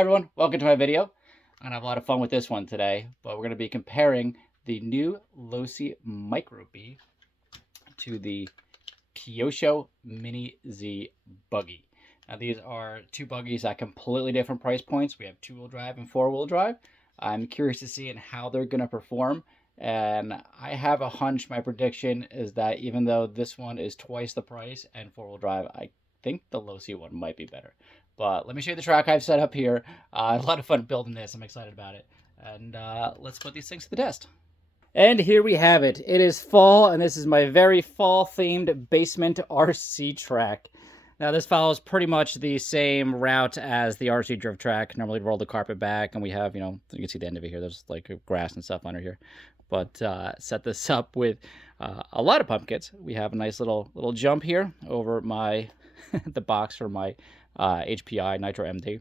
Hi everyone, welcome to my video. I'm gonna have a lot of fun with this one today, but we're gonna be comparing the new Losi Micro Bee to the Kyosho Mini Z Buggy. Now these are two buggies at completely different price points. We have two-wheel drive and four-wheel drive. I'm curious to see how they're gonna perform, and I have a hunch. My prediction is that even though this one is twice the price and four-wheel drive, I think the Losi one might be better. But let me show you the track I've set up here. A lot of fun building this. I'm excited about it. And let's put these things to the test. And here we have it. It is fall, and this is my very fall-themed basement RC track. Now, this follows pretty much the same route as the RC drift track. Normally, roll the carpet back, and we have, you can see the end of it here. There's like grass and stuff under here. But set this up with a lot of pumpkins. We have a nice little jump here over my the box for my HPI Nitro MD.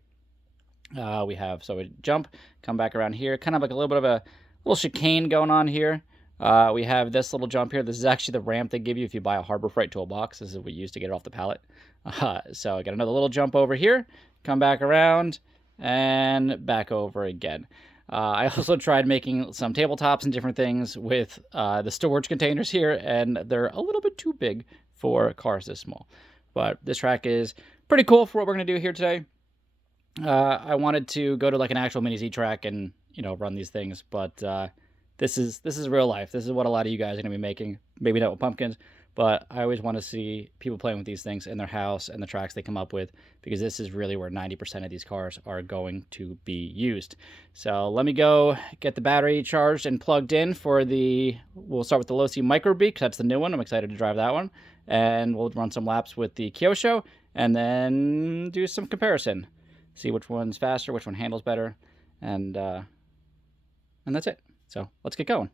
We have, so we jump, come back around here, kind of like a little bit of a little chicane going on here. We have this little jump here. This is actually the ramp they give you if you buy a Harbor Freight toolbox. This is what we use to get it off the pallet. So I got another little jump over here, come back around, and back over again. I also tried making some tabletops and different things with the storage containers here, and they're a little bit too big for cars this small. But this track is pretty cool for what we're going to do here today. I wanted to go to like an actual Mini Z track and, run these things, but this is real life. This is what a lot of you guys are going to be making. Maybe not with pumpkins, but I always want to see people playing with these things in their house and the tracks they come up with, because this is really where 90% of these cars are going to be used. So let me go get the battery charged and plugged in for we'll start with the Losi Micro Bee, because that's the new one. I'm excited to drive that one. And we'll run some laps with the Kyosho and then do some comparison. See which one's faster, which one handles better, and that's it. So let's get going.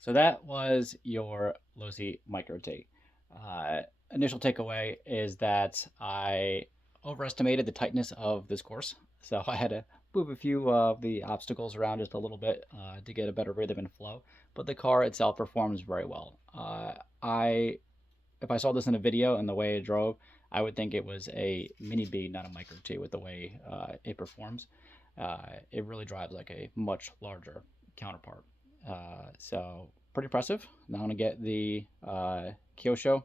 So that was your Losi Micro T. Initial takeaway is that I overestimated the tightness of this course. So I had to move a few of the obstacles around just a little bit to get a better rhythm and flow. But the car itself performs very well. If I saw this in a video and the way it drove, I would think it was a Mini B, not a Micro T, with the way it performs. It really drives like a much larger counterpart. So pretty impressive. Now I'm gonna get the Kyosho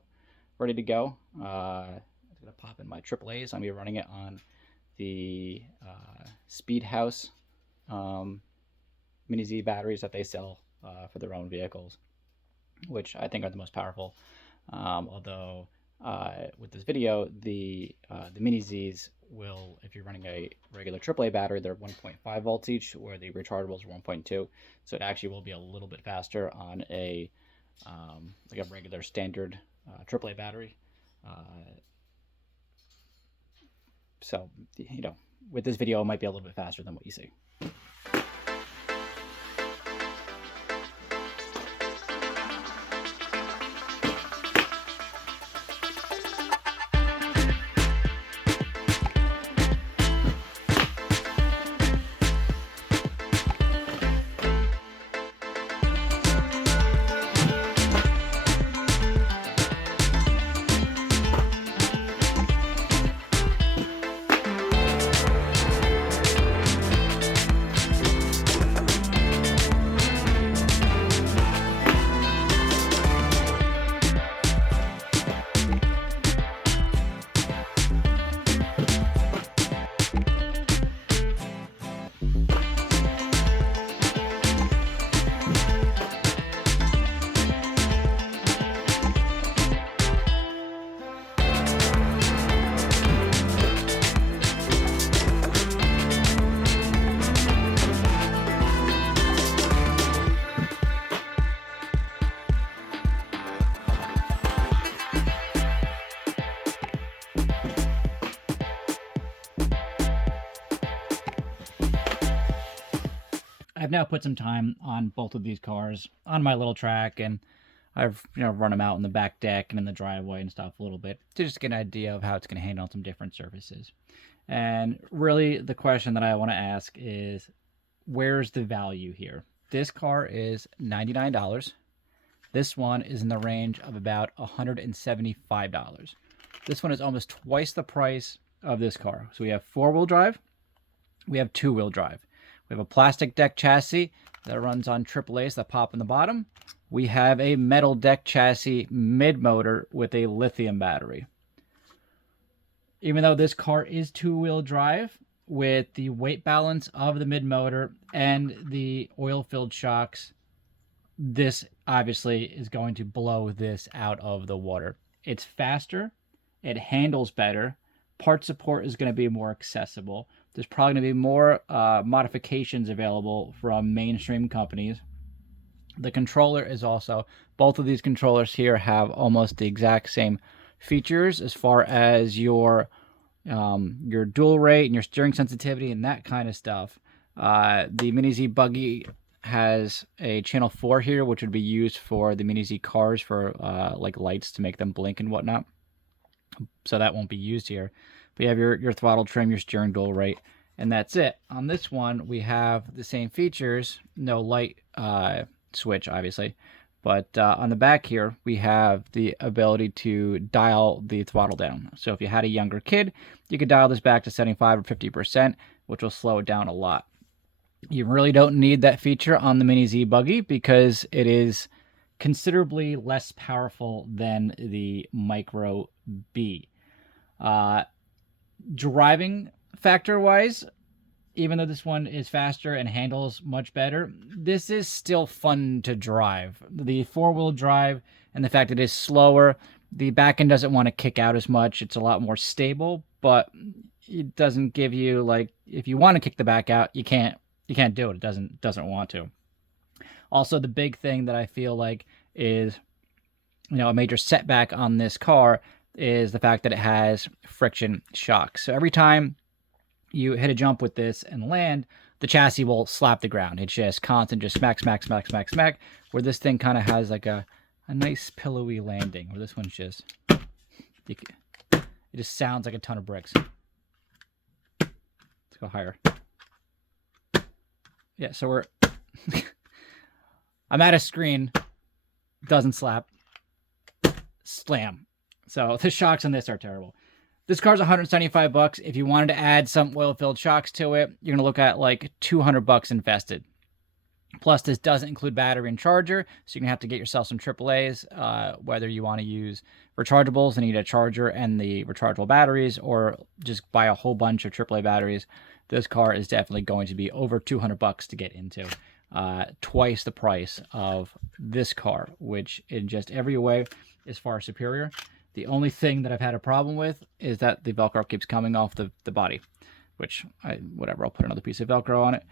ready to go. I'm gonna pop in my AAAs. I'm gonna be running it on the Speed House Mini Z batteries that they sell for their own vehicles, which I think are the most powerful. Although with this video, the Mini Zs will, if you're running a regular AAA battery, they're 1.5 volts each, where the rechargeables are 1.2. So it actually will be a little bit faster on a like a regular standard AAA battery. So with this video, it might be a little bit faster than what you see. I've now put some time on both of these cars on my little track, and I've run them out in the back deck and in the driveway and stuff a little bit to just get an idea of how it's going to handle on some different surfaces. And really, the question that I want to ask is, where's the value here? This car is $99. This one is in the range of about $175. This one is almost twice the price of this car. So we have four-wheel drive, we have two-wheel drive. We have a plastic deck chassis that runs on AAAs that pop in the bottom. We have a metal deck chassis mid-motor with a lithium battery. Even though this car is two-wheel drive, with the weight balance of the mid-motor and the oil-filled shocks, this obviously is going to blow this out of the water. It's faster, it handles better, part support is going to be more accessible. There's probably going to be more modifications available from mainstream companies. The controller is also, both of these controllers here have almost the exact same features as far as your dual rate and your steering sensitivity and that kind of stuff. The Mini Z Buggy has a channel 4 here, which would be used for the Mini Z cars for like lights to make them blink and whatnot. So that won't be used here. But you have your throttle trim, your steering dual rate, and that's it. On this one, we have the same features, no light switch, obviously. But on the back here, we have the ability to dial the throttle down. So if you had a younger kid, you could dial this back to 75 or 50%, which will slow it down a lot. You really don't need that feature on the Mini Z Buggy because it is considerably less powerful than the Micro B. Driving factor-wise, even though this one is faster and handles much better, this is still fun to drive. The four-wheel drive and the fact that it is slower, the back end doesn't want to kick out as much. It's a lot more stable, but it doesn't give you, like, if you want to kick the back out, you can't do it. It doesn't want to. Also, the big thing that I feel like is, a major setback on this car is the fact that it has friction shocks. So every time you hit a jump with this and land, the chassis will slap the ground. It's just constant, just smack, smack, smack, smack, smack, where this thing kind of has like a nice pillowy landing, where this one's just, it just sounds like a ton of bricks. Let's go higher. Yeah, so we're, I'm at a screen, doesn't slap, slam. So the shocks on this are terrible. This car's $175. If you wanted to add some oil-filled shocks to it, you're going to look at like $200 invested. Plus, this doesn't include battery and charger, so you're going to have to get yourself some AAAs, whether you want to use rechargeables and need a charger and the rechargeable batteries, or just buy a whole bunch of AAA batteries. This car is definitely going to be over $200 to get into. Twice the price of this car, which in just every way is far superior. The only thing that I've had a problem with is that the Velcro keeps coming off the body, which, whatever, I'll put another piece of Velcro on it.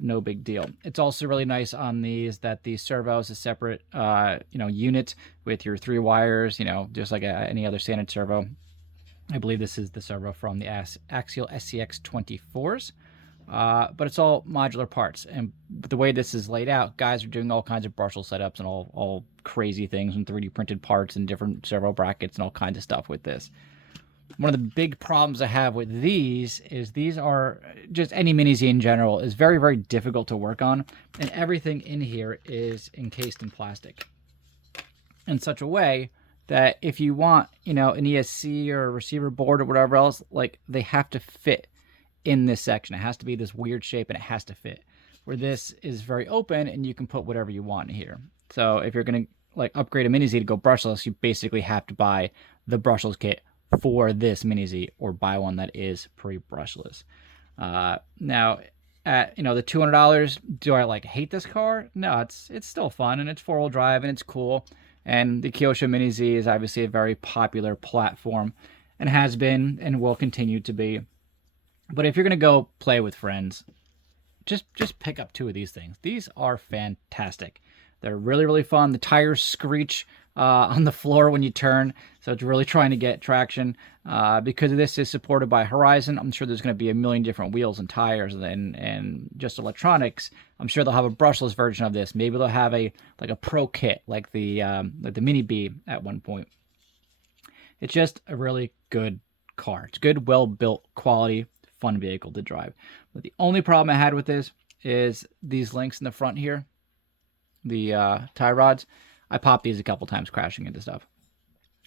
No big deal. It's also really nice on these that the servo is a separate, unit with your 3 wires, just like any other standard servo. I believe this is the servo from the Axial SCX 24s. But it's all modular parts, and the way this is laid out, guys are doing all kinds of brushless setups and all crazy things and 3D printed parts and different servo brackets and all kinds of stuff with this. One of the big problems I have with these is these are, just any Mini Z in general, is very, very difficult to work on, and everything in here is encased in plastic in such a way that if you want, an ESC or a receiver board or whatever else, like, they have to fit in this section. It has to be this weird shape and it has to fit. Where this is very open and you can put whatever you want in here. So if you're going to like upgrade a Mini Z to go brushless, you basically have to buy the brushless kit for this Mini Z or buy one that is pre-brushless. Now at the $200, do I like hate this car? No, it's still fun and it's 4-wheel drive and it's cool. And the Kyosho Mini Z is obviously a very popular platform and has been and will continue to be. But if you're going to go play with friends, just pick up 2 of these things. These are fantastic. They're really, really fun. The tires screech on the floor when you turn, so it's really trying to get traction. Because this is supported by Horizon, I'm sure there's going to be a million different wheels and tires and just electronics. I'm sure they'll have a brushless version of this. Maybe they'll have a pro kit like the Mini B at one point. It's just a really good car. It's good, well-built, quality, fun vehicle to drive. But the only problem I had with this is these links in the front here, the tie rods. I popped these a couple times crashing into stuff,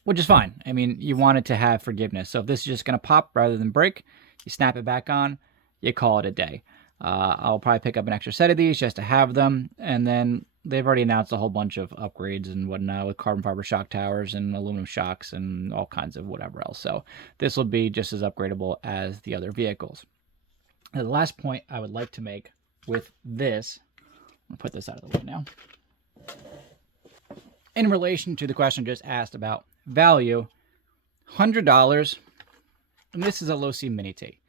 which is fine. I mean, you want it to have forgiveness. So if this is just going to pop rather than break, you snap it back on, you call it a day. I'll probably pick up an extra set of these just to have them. And then they've already announced a whole bunch of upgrades and whatnot with carbon fiber shock towers and aluminum shocks and all kinds of whatever else. So this will be just as upgradable as the other vehicles. And the last point I would like to make with this, I'll put this out of the way now. In relation to the question just asked about value, $100, and this is a Losi Mini T.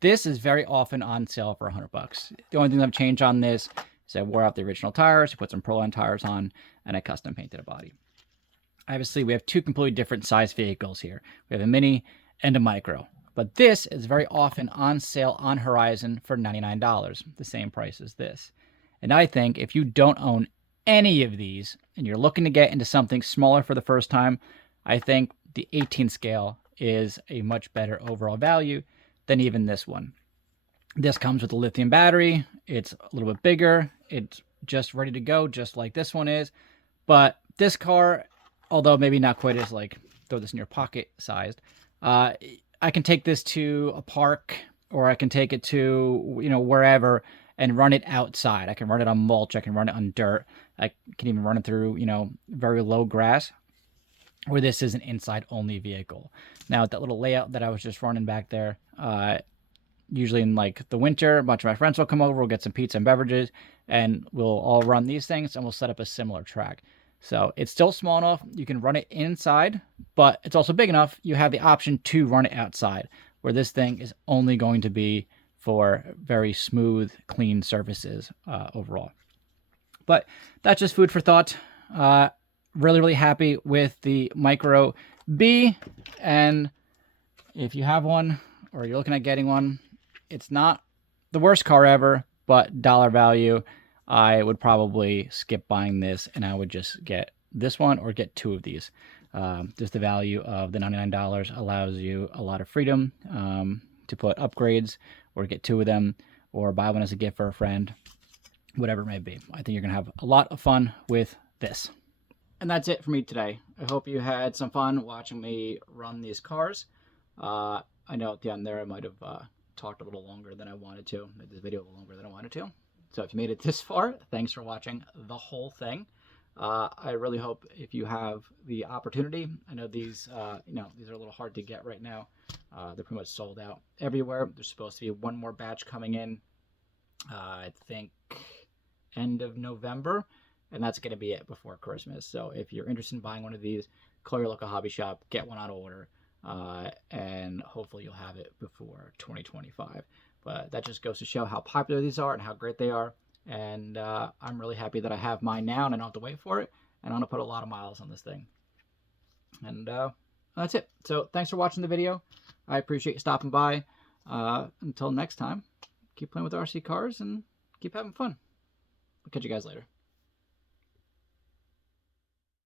This is very often on sale for $100. The only thing I've changed on this is I wore out the original tires, put some Proline tires on, and I custom painted a body. Obviously, we have two completely different size vehicles here. We have a Mini and a Micro. But this is very often on sale on Horizon for $99, the same price as this. And I think if you don't own any of these and you're looking to get into something smaller for the first time, I think the 18 scale is a much better overall value than even this one. This comes with a lithium battery. It's a little bit bigger. It's just ready to go, just like this one is. But this car, although maybe not quite as like throw this in your pocket sized, I can take this to a park, or I can take it to, wherever and run it outside. I can run it on mulch. I can run it on dirt. I can even run it through, very low grass, where this is an inside only vehicle. Now, with that little layout that I was just running back there, usually in like the winter, a bunch of my friends will come over, we'll get some pizza and beverages, and we'll all run these things, and we'll set up a similar track. So it's still small enough, you can run it inside, but it's also big enough, you have the option to run it outside, where this thing is only going to be for very smooth, clean surfaces overall. But that's just food for thought. Really, really happy with the Micro B, and if you have one or you're looking at getting one, it's not the worst car ever, but dollar value, I would probably skip buying this and I would just get this one or get two of these. Just the value of the $99 allows you a lot of freedom to put upgrades or get two of them or buy one as a gift for a friend, whatever it may be. I think you're going to have a lot of fun with this. And that's it for me today. I hope you had some fun watching me run these cars. I know at the end there I might have talked a little longer than I wanted to, made this video a little longer than I wanted to. So if you made it this far, thanks for watching the whole thing. I really hope if you have the opportunity, I know these, these are a little hard to get right now. They're pretty much sold out everywhere. There's supposed to be one more batch coming in, I think end of November, and that's going to be it before Christmas. So if you're interested in buying one of these, call your local hobby shop, get one on order, and hopefully you'll have it before 2025. But that just goes to show how popular these are and how great they are. And I'm really happy that I have mine now and I don't have to wait for it. And I'm going to put a lot of miles on this thing. And that's it. So thanks for watching the video. I appreciate you stopping by. Until next time, keep playing with RC cars and keep having fun. I'll catch you guys later.